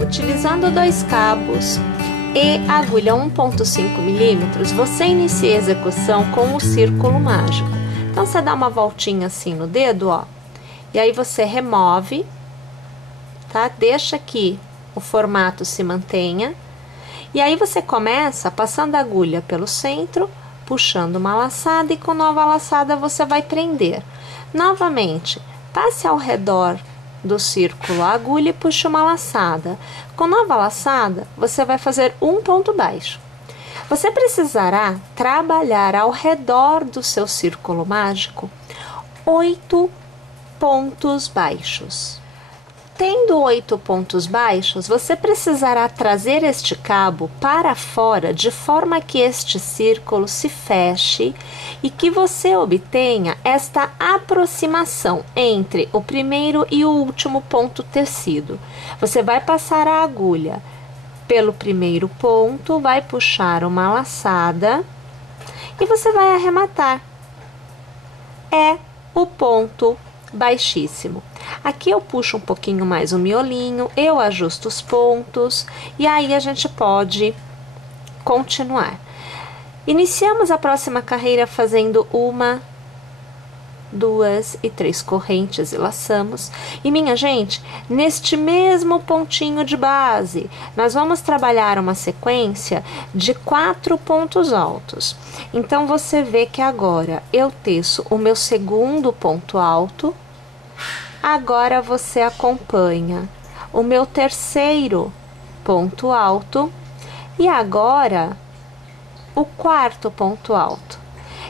Utilizando 2 cabos e agulha 1,5 milímetros, você inicia a execução com o círculo mágico. Então, você dá uma voltinha assim no dedo, ó, e aí você remove, tá? Deixa que o formato se mantenha. E aí você começa passando a agulha pelo centro, puxando uma laçada e com nova laçada você vai prender. Novamente, passe ao redor do círculo a agulha e puxe uma laçada. Com nova laçada, você vai fazer um ponto baixo. Você precisará trabalhar ao redor do seu círculo mágico 8 pontos baixos. Tendo 8 pontos baixos, você precisará trazer este cabo para fora de forma que este círculo se feche e que você obtenha esta aproximação entre o primeiro e o último ponto tecido. Você vai passar a agulha pelo primeiro ponto, vai puxar uma laçada e você vai arrematar. É o ponto baixíssimo. Aqui eu puxo um pouquinho mais o miolinho, eu ajusto os pontos e aí a gente pode continuar. Iniciamos a próxima carreira fazendo 1, 2 e 3 correntes e laçamos. E minha gente, neste mesmo pontinho de base, nós vamos trabalhar uma sequência de 4 pontos altos. Então, você vê que agora eu teço o meu segundo ponto alto. Agora você acompanha o meu terceiro ponto alto e agora o quarto ponto alto.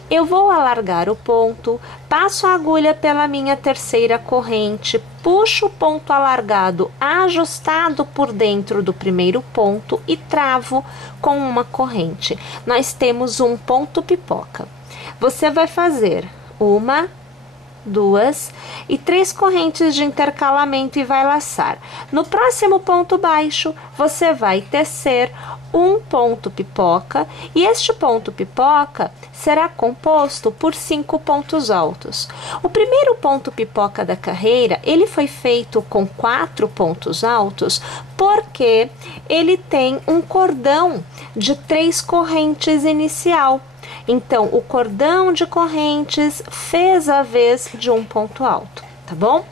Eu vou alargar o ponto, passo a agulha pela minha terceira corrente, puxo o ponto alargado ajustado por dentro do primeiro ponto e travo com uma corrente. Nós temos um ponto pipoca. Você vai fazer 1, 2 e 3 correntes de intercalamento e vai laçar. No próximo ponto baixo, você vai tecer um ponto pipoca e este ponto pipoca será composto por 5 pontos altos. O primeiro ponto pipoca da carreira, ele foi feito com 4 pontos altos porque ele tem um cordão de 3 correntes inicial. Então, o cordão de correntes fez a vez de um ponto alto, tá bom?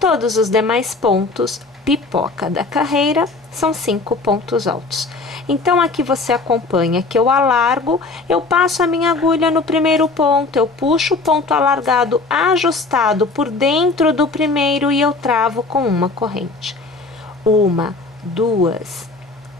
Todos os demais pontos pipoca da carreira são 5 pontos altos. Então, aqui você acompanha que eu alargo, eu passo a minha agulha no primeiro ponto, eu puxo o ponto alargado ajustado por dentro do primeiro e eu travo com uma corrente. 1, 2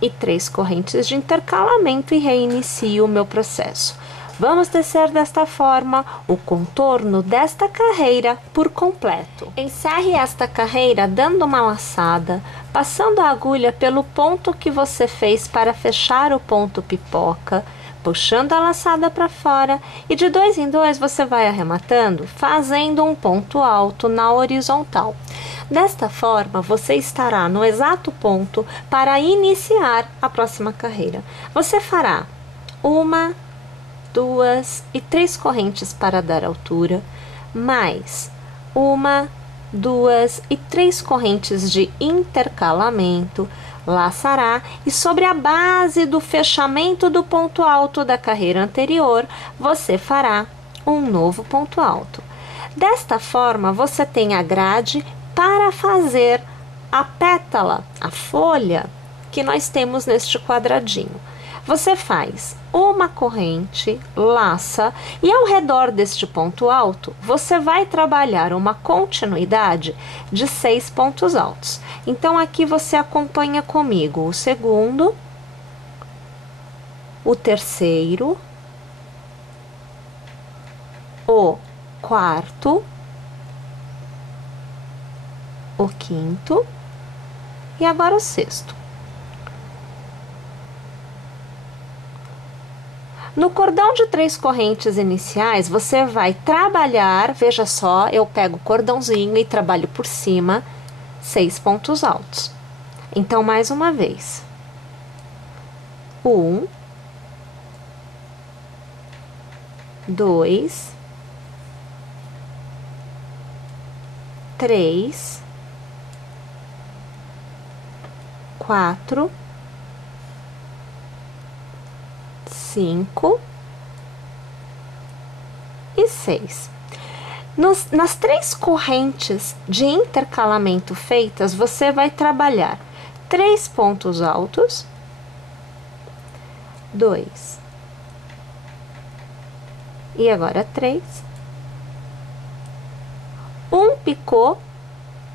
e 3 correntes de intercalamento e reinicio o meu processo. Vamos tecer desta forma o contorno desta carreira por completo. Encerre esta carreira dando uma laçada, passando a agulha pelo ponto que você fez para fechar o ponto pipoca, puxando a laçada para fora e de 2 em 2 você vai arrematando, fazendo um ponto alto na horizontal. Desta forma, você estará no exato ponto para iniciar a próxima carreira. Você fará 1, 2 e 3 correntes para dar altura, mais 1, 2 e 3 correntes de intercalamento, laçará e sobre a base do fechamento do ponto alto da carreira anterior, você fará um novo ponto alto. Desta forma, você tem a grade para fazer a pétala, a folha que nós temos neste quadradinho. Você faz uma corrente, laça e ao redor deste ponto alto, você vai trabalhar uma continuidade de 6 pontos altos. Então, aqui você acompanha comigo o segundo, o terceiro, o quarto, o quinto e agora o sexto. No cordão de 3 correntes iniciais, você vai trabalhar, veja só, eu pego o cordãozinho e trabalho por cima 6 pontos altos. Então, mais uma vez. 1, 2, 3, 4, 5 e 6. Nas 3 correntes de intercalamento feitas, você vai trabalhar 3 pontos altos, 2 e agora 3, um picô.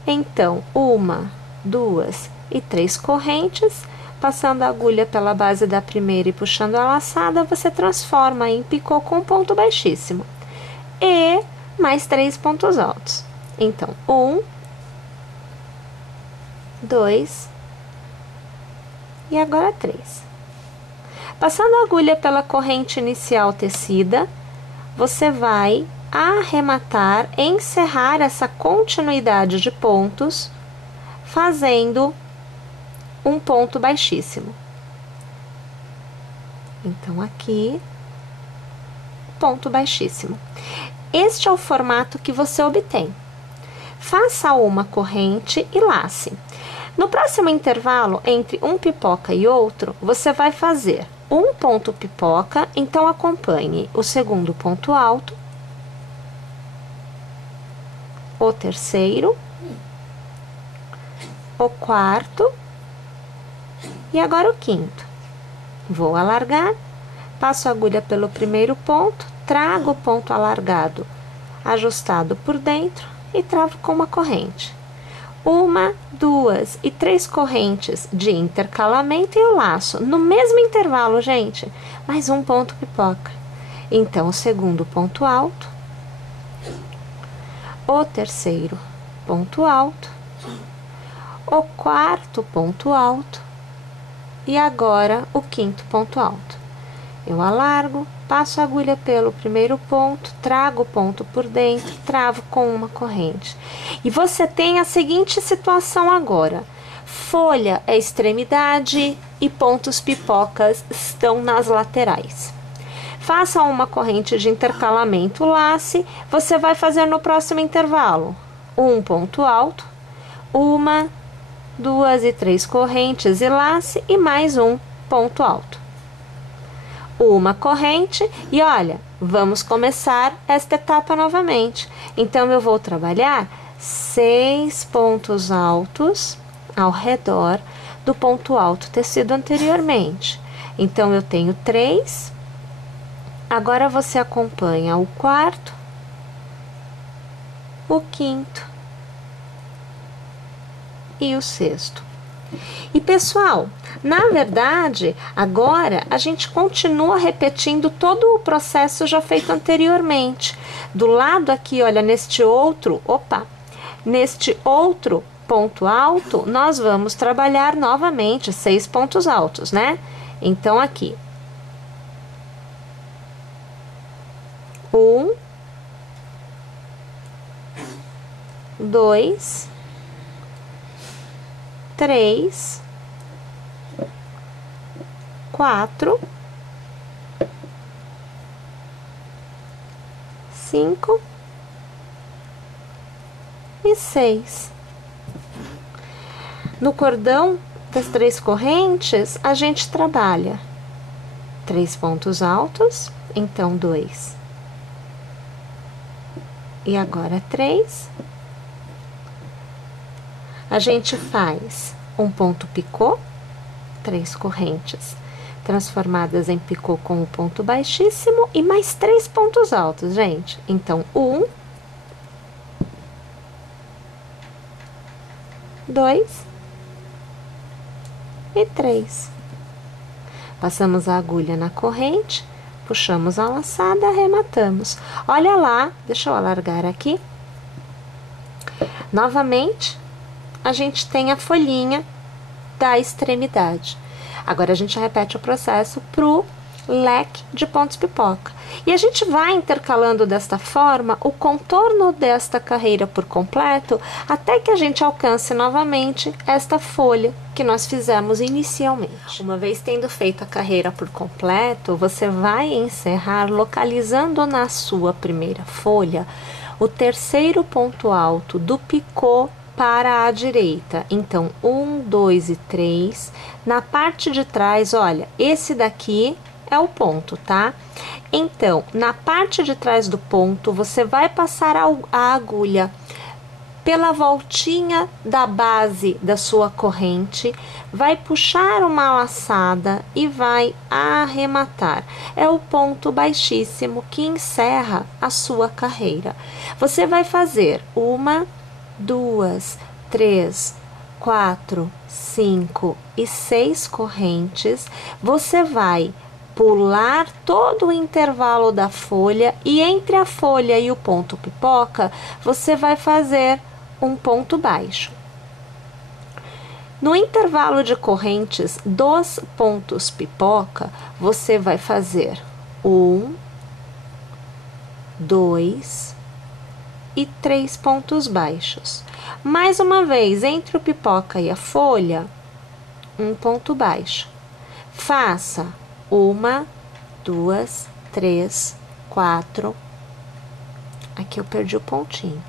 Então, 1, 2 e 3 correntes, passando a agulha pela base da primeira e puxando a laçada, você transforma em picô com ponto baixíssimo. E mais 3 pontos altos. Então, 1, 2 e agora 3. Passando a agulha pela corrente inicial tecida, você vai arrematar, encerrar essa continuidade de pontos, fazendo um ponto baixíssimo. Então, aqui, ponto baixíssimo. Este é o formato que você obtém. Faça uma corrente e lace. No próximo intervalo, entre um pipoca e outro, você vai fazer um ponto pipoca, então acompanhe o segundo ponto alto, o terceiro, o quarto e agora o quinto. Vou alargar, passo a agulha pelo primeiro ponto, trago o ponto alargado ajustado por dentro e travo com uma corrente. 1, 2 e 3 correntes de intercalamento e eu laço no mesmo intervalo, gente, mais um ponto pipoca. Então, o segundo ponto alto, o terceiro ponto alto, o quarto ponto alto e agora o quinto ponto alto. Eu alargo, passo a agulha pelo primeiro ponto, trago o ponto por dentro, travo com uma corrente. E você tem a seguinte situação agora: folha é extremidade e pontos pipocas estão nas laterais. Faça uma corrente de intercalamento, lace, você vai fazer no próximo intervalo um ponto alto, 1, 2 e 3 correntes e lace e mais um ponto alto. Uma corrente e olha, vamos começar esta etapa novamente. Então, eu vou trabalhar 6 pontos altos ao redor do ponto alto tecido anteriormente. Então, eu tenho 3. Agora, você acompanha o quarto, o quinto e o sexto. E, pessoal, na verdade, agora a gente continua repetindo todo o processo já feito anteriormente. Do lado aqui, olha, neste outro ponto alto, nós vamos trabalhar novamente 6 pontos altos, né? Então, aqui. 1, 2, 3, 4, 5 e 6. No cordão das 3 correntes, a gente trabalha 3 pontos altos, então 2. E agora 3. A gente faz um ponto picô, 3 correntes transformadas em picô com o ponto baixíssimo e mais 3 pontos altos, gente. Então, 1, 2 e 3. Passamos a agulha na corrente, puxamos a laçada, arrematamos. Olha lá, deixa eu alargar aqui. Novamente, a gente tem a folhinha da extremidade. Agora, a gente repete o processo pro leque de pontos pipoca. E a gente vai intercalando desta forma o contorno desta carreira por completo, até que a gente alcance novamente esta folha que nós fizemos inicialmente. Uma vez tendo feito a carreira por completo, você vai encerrar localizando na sua primeira folha o terceiro ponto alto do picô para a direita. Então, 1, 2 e 3. Na parte de trás, olha, esse daqui é o ponto, tá? Então, na parte de trás do ponto, você vai passar a agulha pela voltinha da base da sua corrente, vai puxar uma laçada e vai arrematar. É o ponto baixíssimo que encerra a sua carreira. Você vai fazer 1, 2, 3, 4, 5 e 6 correntes. Você vai pular todo o intervalo da folha e entre a folha e o ponto pipoca, você vai fazer um ponto baixo. No intervalo de correntes dos pontos pipoca, você vai fazer 1, 2 e 3 pontos baixos. Mais uma vez, entre o pipoca e a folha, um ponto baixo. Faça 1, 2, 3, 4. Aqui eu perdi o pontinho.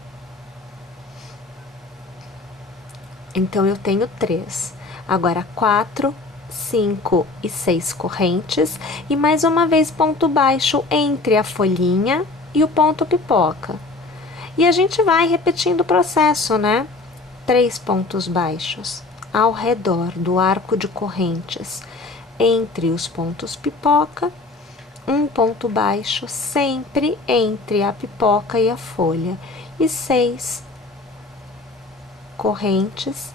Então, eu tenho 3. Agora, 4, 5 e 6 correntes. E mais uma vez, ponto baixo entre a folhinha e o ponto pipoca. E a gente vai repetindo o processo, né? 3 pontos baixos ao redor do arco de correntes. Entre os pontos pipoca, um ponto baixo sempre entre a pipoca e a folha. E 6 correntes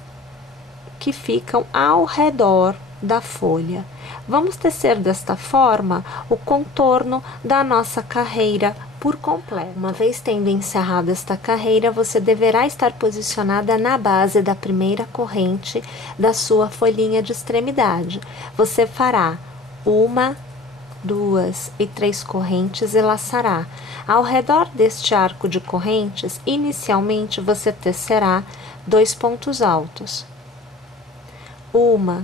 que ficam ao redor da folha. Vamos tecer desta forma o contorno da nossa carreira por completo. Uma vez tendo encerrado esta carreira, você deverá estar posicionada na base da primeira corrente da sua folhinha de extremidade. Você fará 1, 2 e 3 correntes e laçará. Ao redor deste arco de correntes, inicialmente você tecerá 2 pontos altos. 1,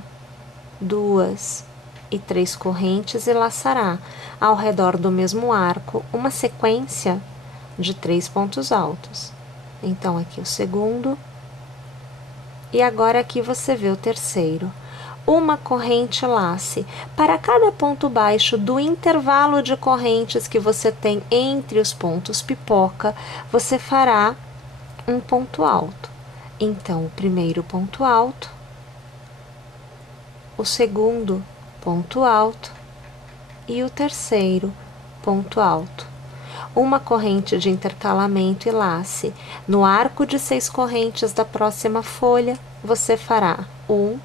2 e 3 correntes e laçará. Ao redor do mesmo arco, uma sequência de 3 pontos altos. Então, aqui o segundo. E agora aqui você vê o terceiro. Uma corrente lace. Para cada ponto baixo do intervalo de correntes que você tem entre os pontos pipoca, você fará um ponto alto. Então, o primeiro ponto alto, o segundo ponto alto e o terceiro ponto alto. Uma corrente de intercalamento e lace. No arco de 6 correntes da próxima folha, você fará 1,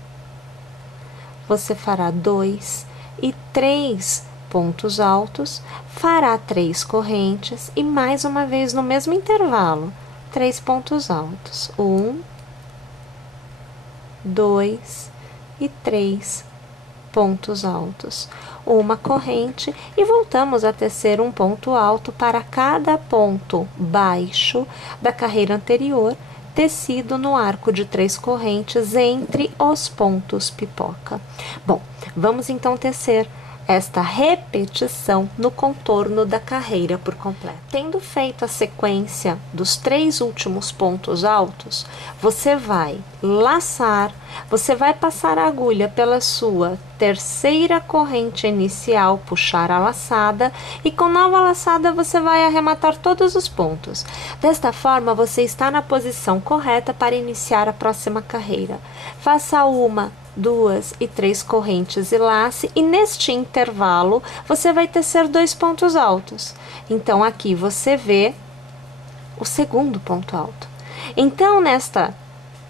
você fará 2 e 3 pontos altos, fará 3 correntes e mais uma vez no mesmo intervalo, 3 pontos altos. 1, 2 e 3 pontos altos. Uma corrente e voltamos a tecer um ponto alto para cada ponto baixo da carreira anterior, tecido no arco de 3 correntes entre os pontos pipoca. Bom, vamos então tecer esta repetição no contorno da carreira por completo. Tendo feito a sequência dos 3 últimos pontos altos, você vai laçar, você vai passar a agulha pela sua terceira corrente inicial, puxar a laçada e com nova laçada você vai arrematar todos os pontos. Desta forma, você está na posição correta para iniciar a próxima carreira. Faça 1, 2 e 3 correntes e lace, e neste intervalo você vai tecer 2 pontos altos. Então, aqui você vê o segundo ponto alto. Então,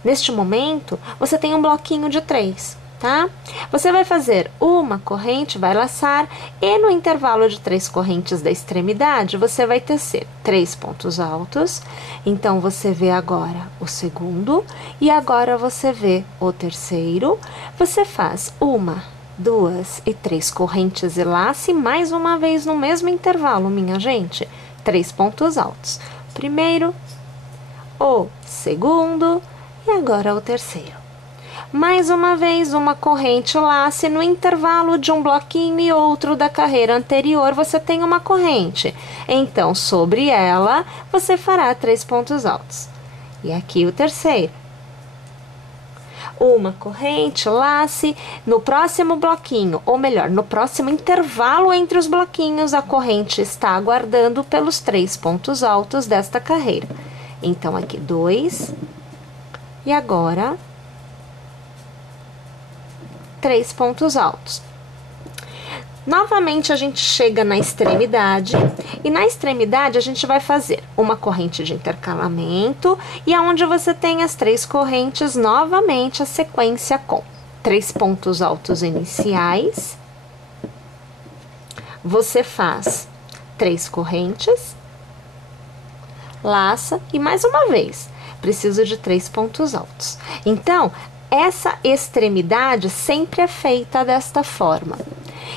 neste momento, você tem um bloquinho de 3, tá? Você vai fazer uma corrente, vai laçar, e no intervalo de 3 correntes da extremidade, você vai tecer 3 pontos altos. Então, você vê agora o segundo, e agora você vê o terceiro. Você faz 1, 2 e 3 correntes e lace, mais uma vez no mesmo intervalo, minha gente, 3 pontos altos. Primeiro, o segundo, e agora o terceiro. Mais uma vez, uma corrente lace, no intervalo de um bloquinho e outro da carreira anterior, você tem uma corrente. Então, sobre ela, você fará 3 pontos altos. E aqui o terceiro. uma corrente, lace no próximo bloquinho, ou melhor, no próximo intervalo entre os bloquinhos, a corrente está aguardando pelos 3 pontos altos desta carreira. Então, aqui 2, e agora 3 pontos altos. Novamente, a gente chega na extremidade, e na extremidade a gente vai fazer uma corrente de intercalamento, e aonde você tem as 3 correntes, novamente a sequência com 3 pontos altos iniciais, você faz 3 correntes, laça, e mais uma vez, preciso de 3 pontos altos. Então, essa extremidade sempre é feita desta forma.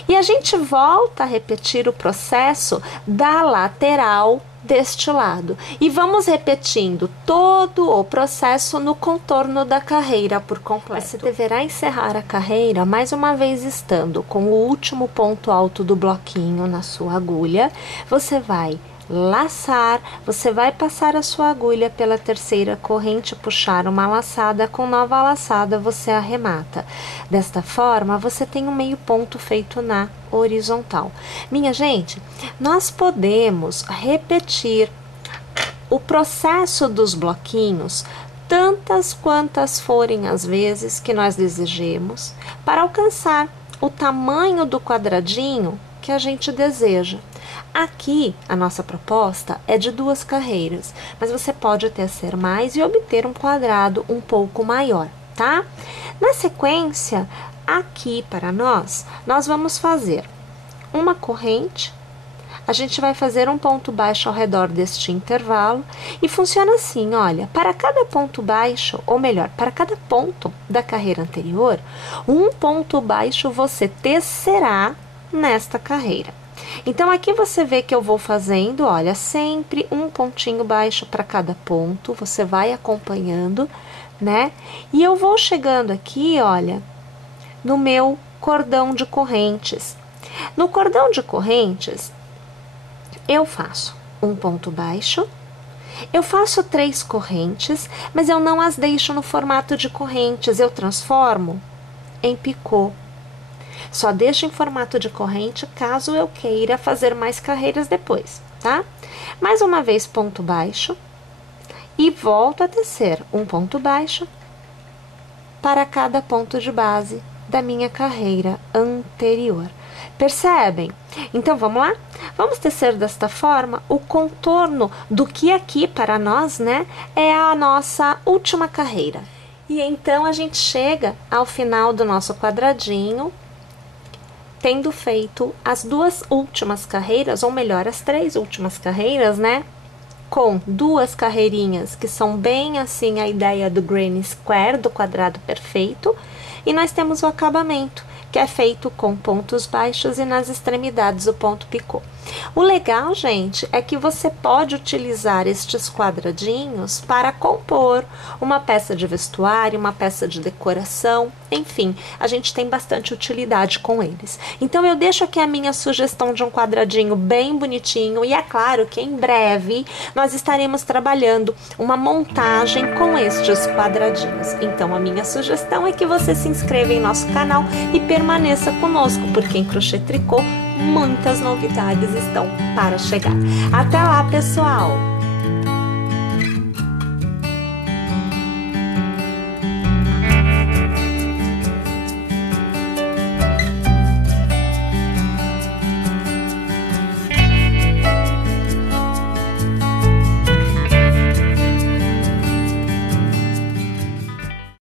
E a gente volta a repetir o processo da lateral deste lado. E vamos repetindo todo o processo no contorno da carreira por completo. Você deverá encerrar a carreira mais uma vez estando com o último ponto alto do bloquinho na sua agulha. Você vai laçar, você vai passar a sua agulha pela terceira corrente, puxar uma laçada, com nova laçada você arremata. Desta forma, você tem um meio ponto feito na horizontal. Minha gente, nós podemos repetir o processo dos bloquinhos tantas quantas forem as vezes que nós desejemos para alcançar o tamanho do quadradinho que a gente deseja. Aqui, a nossa proposta é de 2 carreiras, mas você pode tecer mais e obter um quadrado um pouco maior, tá? Na sequência, aqui para nós vamos fazer uma corrente, a gente vai fazer um ponto baixo ao redor deste intervalo, e funciona assim, olha, para cada ponto baixo, ou melhor, para cada ponto da carreira anterior, um ponto baixo você tecerá nesta carreira. Então, aqui você vê que eu vou fazendo, olha, sempre um pontinho baixo para cada ponto, você vai acompanhando, né? E eu vou chegando aqui, olha, no meu cordão de correntes. No cordão de correntes, eu faço um ponto baixo, eu faço 3 correntes, mas eu não as deixo no formato de correntes, eu transformo em picô. Só deixo em formato de corrente caso eu queira fazer mais carreiras depois, tá? Mais uma vez, ponto baixo, e volto a tecer um ponto baixo para cada ponto de base da minha carreira anterior. Percebem? Então, vamos lá? Vamos tecer desta forma o contorno do que aqui para nós, né, é a nossa última carreira. E então, a gente chega ao final do nosso quadradinho, tendo feito as 2 últimas carreiras, ou melhor, as 3 últimas carreiras, né? Com 2 carreirinhas que são bem assim a ideia do granny square, do quadrado perfeito, e nós temos o acabamento, que é feito com pontos baixos e nas extremidades o ponto picô. O legal, gente, é que você pode utilizar estes quadradinhos para compor uma peça de vestuário, uma peça de decoração, enfim, a gente tem bastante utilidade com eles. Então, eu deixo aqui a minha sugestão de um quadradinho bem bonitinho, e é claro que em breve nós estaremos trabalhando uma montagem com estes quadradinhos. Então, a minha sugestão é que você se inscreva em nosso canal e permaneça conosco, porque em crochê tricô muitas novidades estão para chegar. Até lá, pessoal!